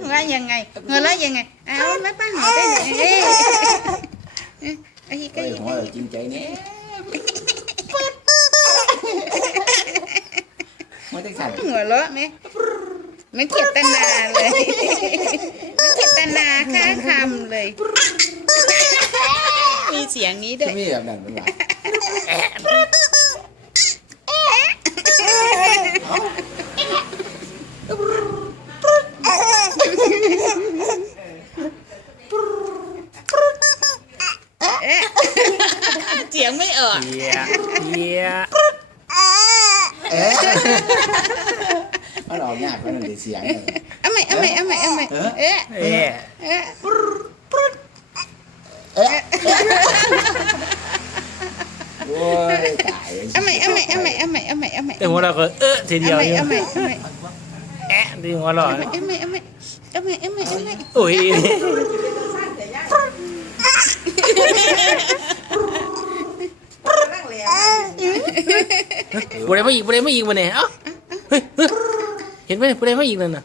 หัวยังไงหัวเราะยังไงเอาไม่ป้าหัวได้ไหนเอ้ยไอ้ก็เฮ้หัวจริงใจเนี่ยไม่ได้สั่นหัวเราะไหมไมันเขียตนาเลยไมันเขียตนาค่าคำเลย มีเสียงนี้ด้วจะยมีแบบนั้นเป็นไรเอ๊ะ เสียงไม่ออกเฮียเฮียเอ๊ะมันออกยากมันเลยเสียงเอาใหม่เอาใหม่เอาใหม่เอาใหม่เอ๊ะเอ๊ะเอ๊ะเอ๊ะโอ้ยตายเอาใหม่เอาใหม่เอาใหม่เอาใหม่เอาใหม่เอาใหม่แต่หัวเราก็เออทีเดียวเอาใหม่อยู่เอาใหม่เอาใหม่แอะที่หัวเราเอาใหม่เอาใหม่ อาใหม่โอ้ยบุเรมาอีกบุเรมาอีกวันไหนเอ้าเฮ้ยเฮ้ยเห็นไหมบุเรมาอีกนั่นน่ะ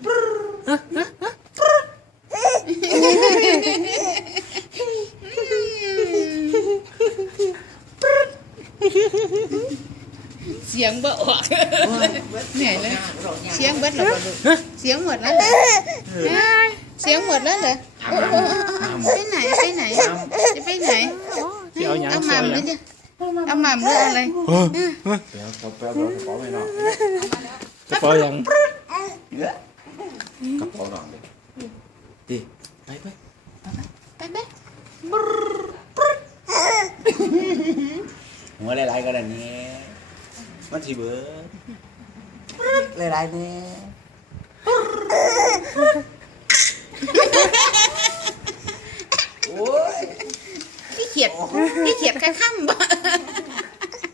ฮะฮะฮะเสียงบ่ออกเหนื่อยเลย เสียงเบิดแล้วบ่ลูกเสียงหมดแล้วเหรอเสียงหมดแล้ว เหรอโอ้โอ้โอ้ไปไหนไปไหนจะไปไหนเสียวหยังเอาเสีหยวม่ำหหยัรืองจะเอาหม่ำหรืออะไรเออเดี๋ยวเขาแปลว่ากระเป๋าไม่นอกกระเป๋าหยังเนื้อกระเป๋านอกเลยดิไปไปไปไปหัวหลายๆก็ได้เนี่ยมันสิเบิดหลายๆเนี่ยโอ้ยพี่เขียดพี่เขียดข้าค่ำบ่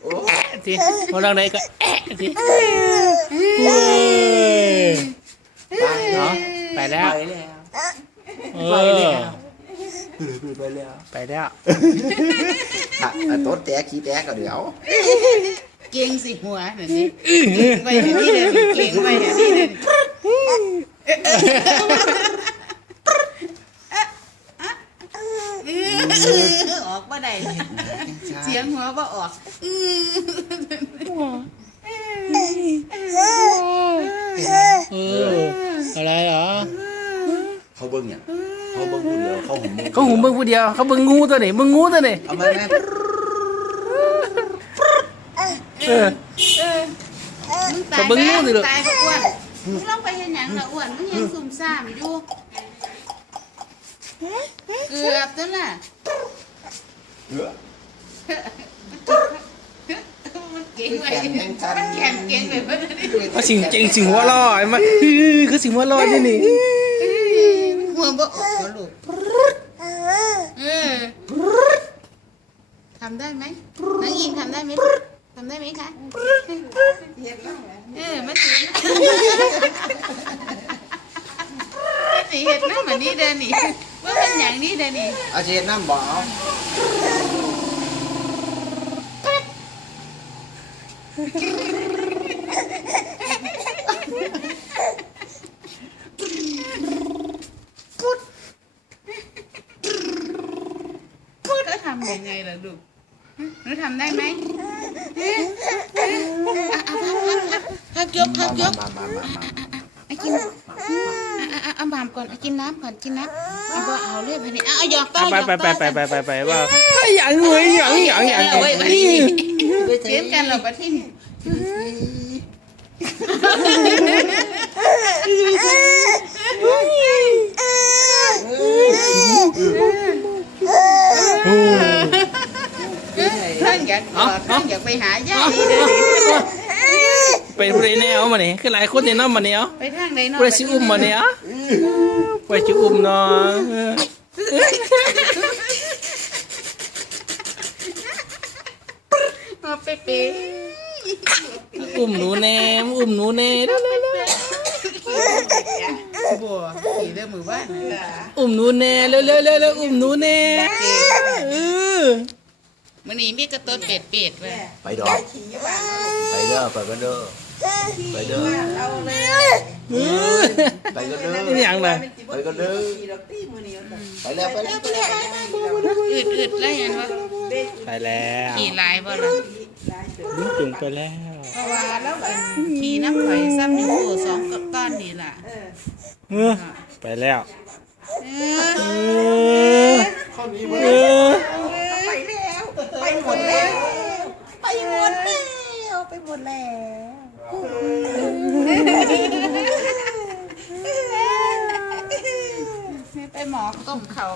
โอ้ยแอะทีหัวเราไหนก็แอะทีเฮ้ยตายเนาะไปไปแล้วแล้วเอไปอแล้วไปแล้วไปแล้วอะอะโต๊ดแตกขี้แตกก็เดี๋ยวเก่งสิหัวเดี๋ยวนี้เก่งไปเดี๋ยวนี้เดี๋ยวนี้เก่งไปเดี๋ยวนี้เดี๋ยวนี้ออกบ่ได้ เลยเสียงหัวบ่ออกเอออะไรเหรอเขาเบิ่งเนี่ยเขาเบิ่งคนเดียวเขาหุ่มเขาหุมเบิ่งผู้เดียวเขาเบิ่งงูตัวนี้เบิ่งงูตัวนี้เอามาแม่เออมึงตาเบิ่งงูสิลูกตายก็อ้วนมึงลองไปเห็นหยังละอ้วนมึงยังซุ่มซ่ามอยู่เกือบแล้วล่ะเหือ มันเก่งไปแข่งแข่งกันแข่งเก่งไปเพื่อนนี่เขาสิงเก่งสิงหัวลอยมาคือสิงหัวลอยนี่นี่หัวบ่ออกหัวลูกเออทำได้ไหมน้องอิงทำได้ไหมทำได้ไหมคะเออมาสีมาสีเห็ดน้ำเหมือนนี้เดินนี่ว่าเป็นอย่างนี้เดินนี่เอาเช็ดน้ำบ่เอาก็ทำยังไงล่ะลูกหนูทำได้ไหมพักยกพักยกมามามามาไอ้กินอะอะอะเอาบามก่อนไอ้กินน้ำก่อนกินน้ำเอาบ่เอาเรื่อยไปนี่เอาหยอกต่อไปหยอกไปต่อไปไปไปไปไปว่าอย่างเว้ยอย่างอย่างอย่างเอา ไว้วันนี้เลี้ยงกันเราประที่นี่ท่านอยากท่านอยากไปหาญาติเลยเป็นผู้ใดแนวมาเนี่ยคือหลายคนเนี่ยน้ำมาเนี่ยไปทางไหนเนาะผู้ใดสิอุ้มมาเนี่ยผู้ใดสิอุ้มเนาะ มา เป๊ะอุ้มหนูแน่อุ้มหนูแน่บัวขี่เรื่องมือบ้านอุ้มหนูแน่เร็วเร็วเร็วเร็วอุ้มหนูแน่เออมันนี่มีกระตุ้นเป็ดเป็ดว่ะไปดอกไปเด้อไปกันเด้อไปเด้อเออไปก็เด้อนี่อย่างไรไปก็เด้อไปแล้วไปแล้วไปแล้วอืดอืดแล้วยังวะไปแล้วขี่ลายบ่ล่ะ ลุงจุ่มไปแล้ว เพราะว่าแล้วเป็นขี่น้ำข่อยซ้ำอยู่โสองกับก้อนนี่ล่ะเออไปแล้วเอเอออข้อนี้เออไปแล้ว ไปหมดแล้ว ไปหมดแล้ว ไปหมดแล้วไปหมอต้มเข่า